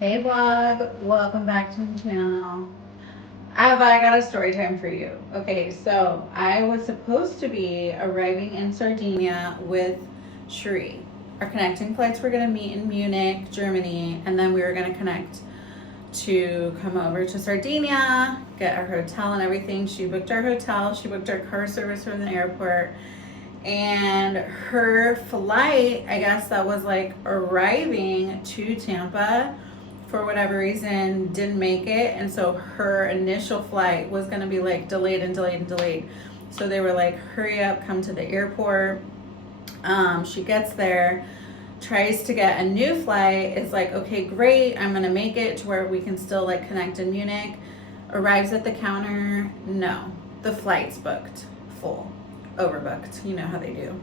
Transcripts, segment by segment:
Hey vlog, welcome back to the channel. I got a story time for you. Okay, so I was supposed to be arriving in Sardinia with Cherie. Our connecting flights were gonna meet in Munich, Germany, and then we were gonna connect to come over to Sardinia, get our hotel and everything. She booked our hotel, she booked our car service from the airport, and her flight, I guess that was like arriving to Tampa, for whatever reason didn't make it, and so her initial flight was going to be like delayed and delayed and delayed. So they were like, hurry up, come to the airport. She gets there, tries to get a new flight, is like, okay, great, I'm gonna make it to where we can still like connect in Munich. Arrives at the counter, no, the flight's booked full, overbooked, you know how they do.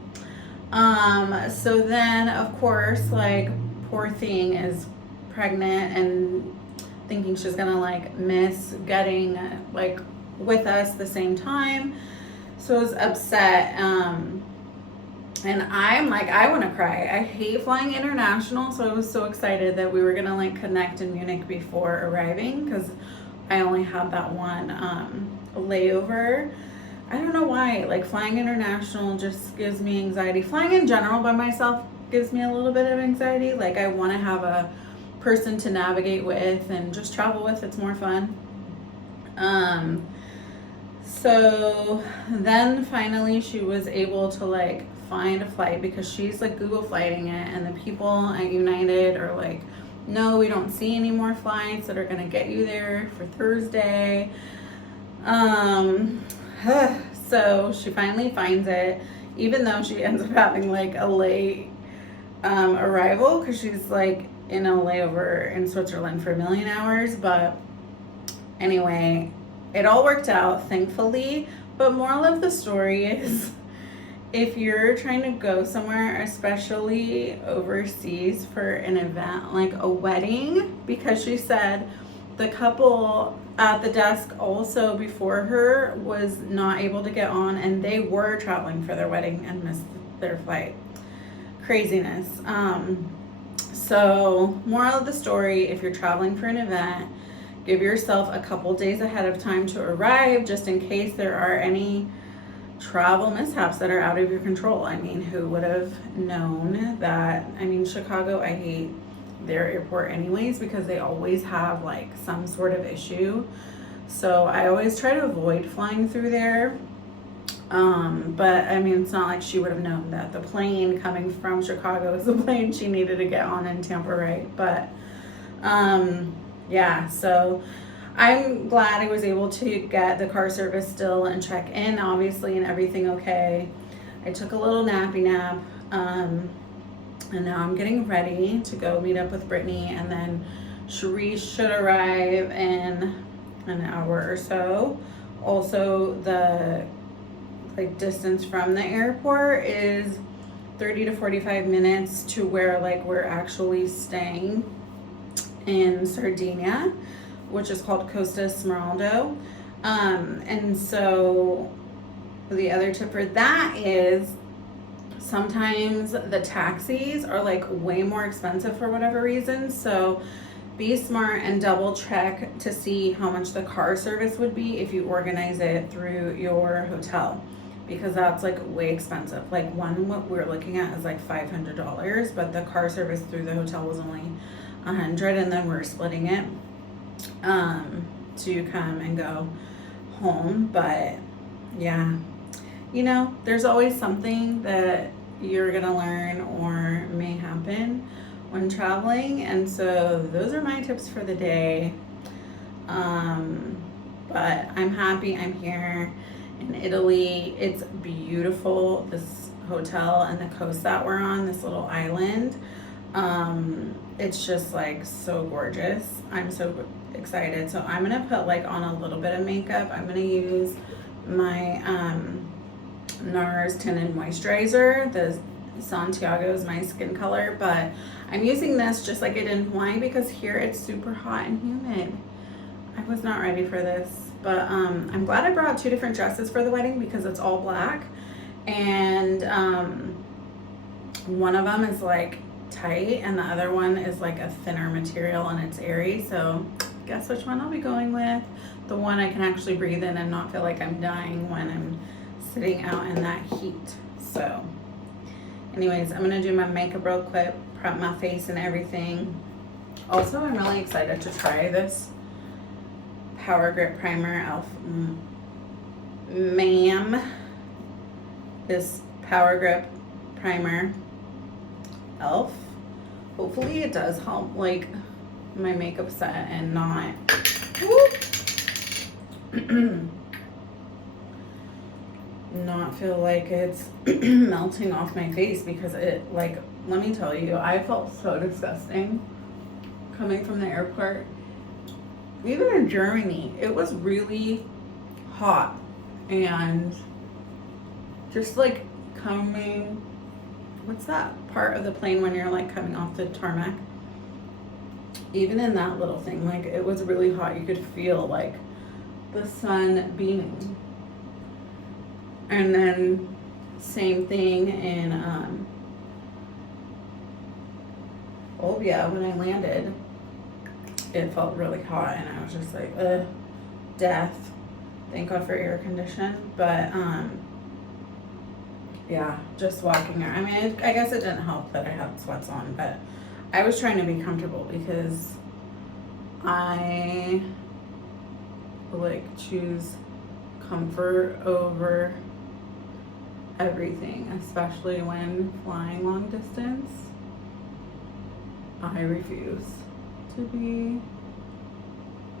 So then of course, like, poor thing is pregnant and thinking she's gonna like miss getting like with us the same time. So I was upset. And I'm like, I want to cry. I hate flying international, so I was so excited that we were gonna like connect in Munich before arriving, because I only had that one layover. I don't know why, like, flying international just gives me anxiety. Flying in general by myself gives me a little bit of anxiety. Like, I want to have a person to navigate with and just travel with. It's more fun. So then finally she was able to like find a flight, because she's like Google flighting it, and the people at United are like, no, we don't see any more flights that are gonna get you there for Thursday. So she finally finds it, even though she ends up having like a late arrival, because she's like in a layover in Switzerland for a million hours. But anyway, it all worked out, thankfully. But moral of the story is, if you're trying to go somewhere, especially overseas for an event like a wedding, because she said the couple at the desk also before her was not able to get on, and they were traveling for their wedding and missed their flight. Craziness. So moral of the story, if you're traveling for an event, give yourself a couple days ahead of time to arrive, just in case there are any travel mishaps that are out of your control. I mean, who would have known that? I mean, Chicago, I hate their airport anyways, because they always have like some sort of issue. So I always try to avoid flying through there. But I mean, it's not like she would have known that the plane coming from Chicago is the plane she needed to get on in Tampa, right? But yeah, so I'm glad I was able to get the car service still and check in, obviously, and everything okay. I took a little nappy nap, and now I'm getting ready to go meet up with Brittany, and then Cherie should arrive in an hour or so. Also, the like distance from the airport is 30 to 45 minutes to where like we're actually staying in Sardinia, which is called Costa Smeraldo. And so the other tip for that is, sometimes the taxis are like way more expensive for whatever reason. So be smart and double check to see how much the car service would be if you organize it through your hotel, because that's like way expensive. Like, one, what we're looking at is like $500, but the car service through the hotel was only $100, and then we're splitting it to come and go home. But yeah, you know, there's always something that you're gonna learn or may happen when traveling, and so those are my tips for the day. But I'm happy I'm here in Italy. It's beautiful, this hotel and the coast that we're on, this little island. It's just like so gorgeous. I'm so excited. So I'm gonna put like on a little bit of makeup. I'm gonna use my NARS Tinted Moisturizer. The Santiago is my skin color, but I'm using this just like I did in Hawaii, because here it's super hot and humid. I was not ready for this, but I'm glad I brought two different dresses for the wedding, because it's all black, and one of them is like tight, and the other one is like a thinner material and it's airy. So guess which one I'll be going with? The one I can actually breathe in and not feel like I'm dying when I'm sitting out in that heat. So anyways, I'm gonna do my makeup real quick, prep my face and everything. Also, I'm really excited to try this Power Grip Primer this Power Grip Primer e.l.f. Hopefully it does help like my makeup set and not not feel like it's melting off my face, because it, like, let me tell you, I felt so disgusting coming from the airport. Even in Germany, it was really hot, and just like coming, what's that part of the plane when you're like coming off the tarmac? Even in that little thing, like it was really hot. You could feel like the sun beaming. And then same thing in Obia when I landed. It felt really hot and I was just like, death. Thank God for air condition. But yeah, just walking around. I mean, I guess it didn't help that I had sweats on, but I was trying to be comfortable because I like choose comfort over everything, especially when flying long distance. I refuse to be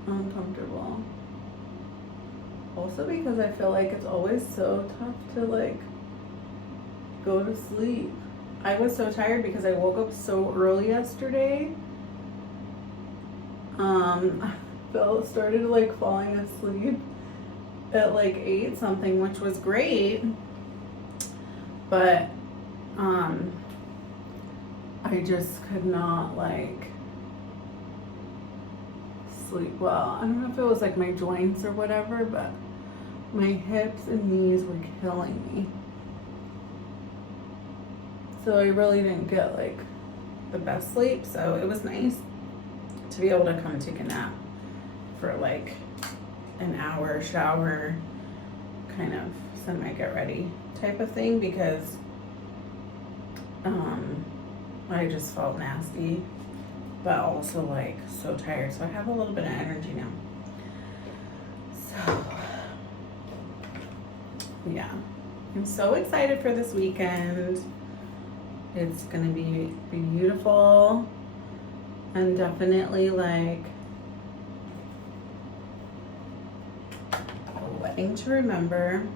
uncomfortable. Also because I feel like it's always so tough to like go to sleep. I was so tired because I woke up so early yesterday. Started like falling asleep at like 8 something, which was great. But I just could not like sleep well. I don't know if it was like my joints or whatever, but my hips and knees were killing me. So I really didn't get like the best sleep. So it was nice to be able to come take a nap for like an hour, shower, kind of semi get ready type of thing, because I just felt nasty, but also like so tired. So I have a little bit of energy now. So yeah, I'm so excited for this weekend. It's gonna be beautiful and definitely like a wedding to remember.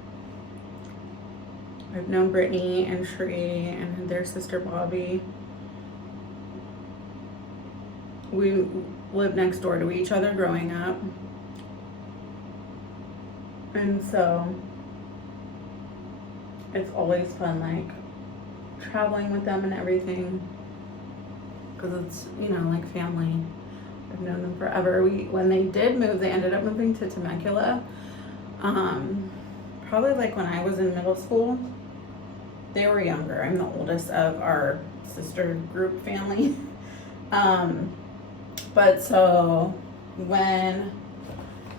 I've known Brittany and Shree and their sister Bobby. We lived next door to each other growing up. And so it's always fun like traveling with them and everything, because it's, you know, like family. I've known them forever. When they did move, they ended up moving to Temecula. Probably like when I was in middle school. They were younger. I'm the oldest of our sister group family. But so when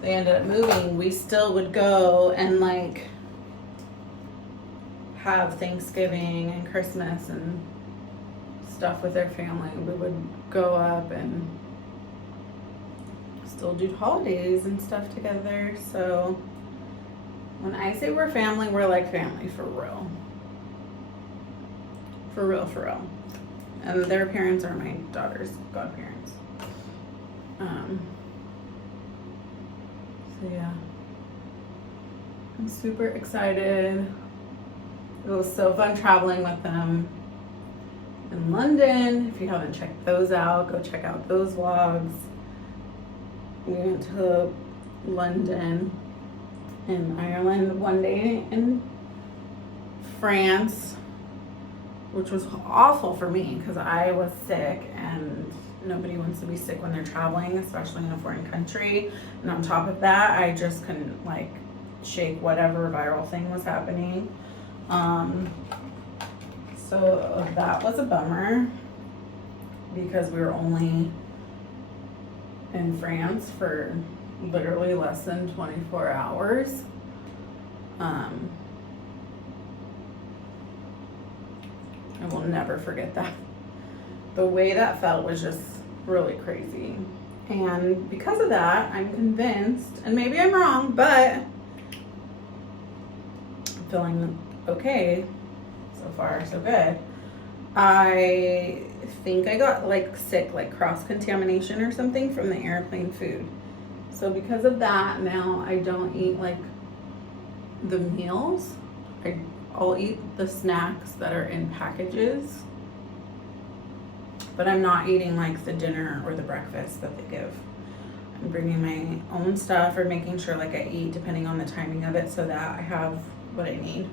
they ended up moving, we still would go and like have Thanksgiving and Christmas and stuff with their family. We would go up and still do holidays and stuff together. So when I say we're family, we're like family for real. For real, for real. And their parents are my daughter's godparents. So yeah, I'm super excited. It was so fun traveling with them in London. If you haven't checked those out, go check out those vlogs. We went to London and Ireland one day, in France, which was awful for me because I was sick, and nobody wants to be sick when they're traveling, especially in a foreign country. And on top of that, I just couldn't like shake whatever viral thing was happening. So that was a bummer. because we were only in France for literally less than 24 hours. I will never forget that. The way that felt was just really crazy. And because of that, I'm convinced, and maybe I'm wrong, but I'm feeling okay. So far, so good. I think I got like sick, like cross-contamination or something from the airplane food. So because of that, now I don't eat like the meals. I'll eat the snacks that are in packages, but I'm not eating like the dinner or the breakfast that they give. I'm bringing my own stuff, or making sure like I eat depending on the timing of it, so that I have what I need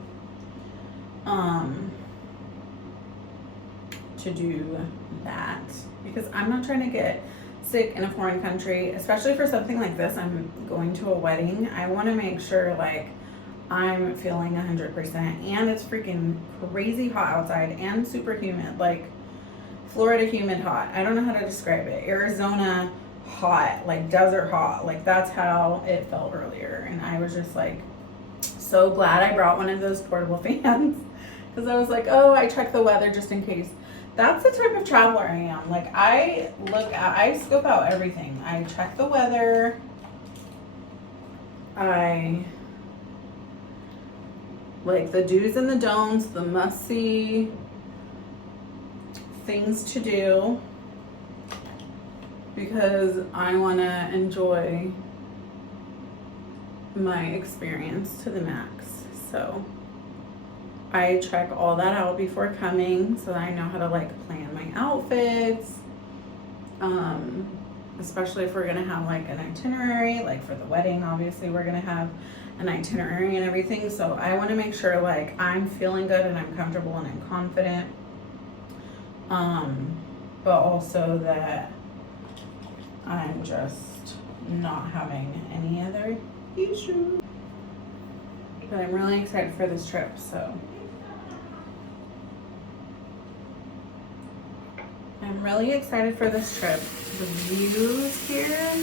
to do that, because I'm not trying to get sick in a foreign country, especially for something like this. I'm going to a wedding. I want to make sure like I'm feeling 100%, and it's freaking crazy hot outside and super humid, like Florida humid hot. I don't know how to describe it. Arizona hot, like desert hot. Like that's how it felt earlier. And I was just like so glad I brought one of those portable fans, because I was like, oh, I check the weather just in case. That's the type of traveler I am. Like I scope out everything. I check the weather. I like the do's and the don'ts, the must-see things to do, because I want to enjoy my experience to the max. So I check all that out before coming, so that I know how to like plan my outfits, especially if we're gonna have like an itinerary. Like for the wedding, obviously we're gonna have an itinerary and everything, so I want to make sure like I'm feeling good and I'm comfortable and I'm confident, but also that I'm just not having any other issues. But I'm really excited for this trip, so I'm really excited for this trip. The views here,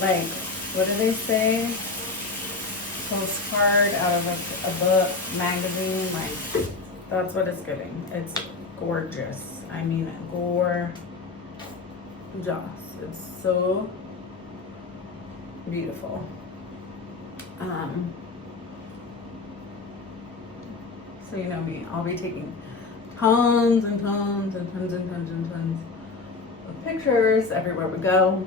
like, what do they say? Postcard out of like a book, magazine, like that's what it's giving. It's gorgeous. I mean, gorgeous. It's so beautiful. So you know me, I'll be taking tons and tons and tons and tons and tons of pictures everywhere we go.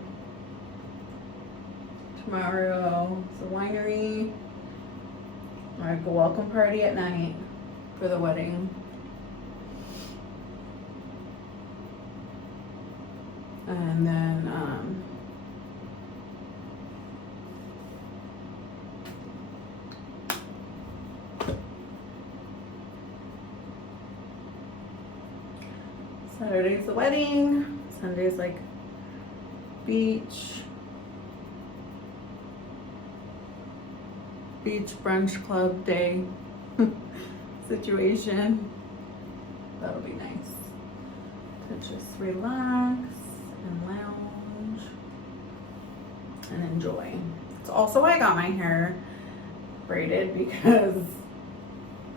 Tomorrow it's a winery, like a welcome party at night for the wedding. And then Saturday's the wedding, Sunday's like beach brunch club day situation. That'll be nice to just relax and lounge and enjoy. It's also why I got my hair braided, because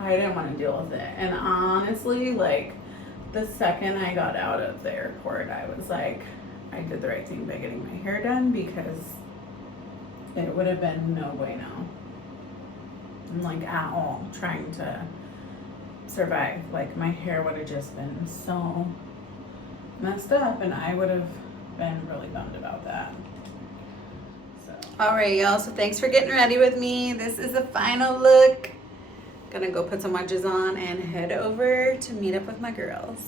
I didn't want to deal with it. And honestly, like the second I got out of the airport, I was like, I did the right thing by getting my hair done, because it would have been no bueno. I'm like at all trying to survive. Like my hair would have just been so messed up, and I would have been really bummed about that. So all right, y'all, so thanks for getting ready with me. This is the final look. Gonna go put some wedges on and head over to meet up with my girls.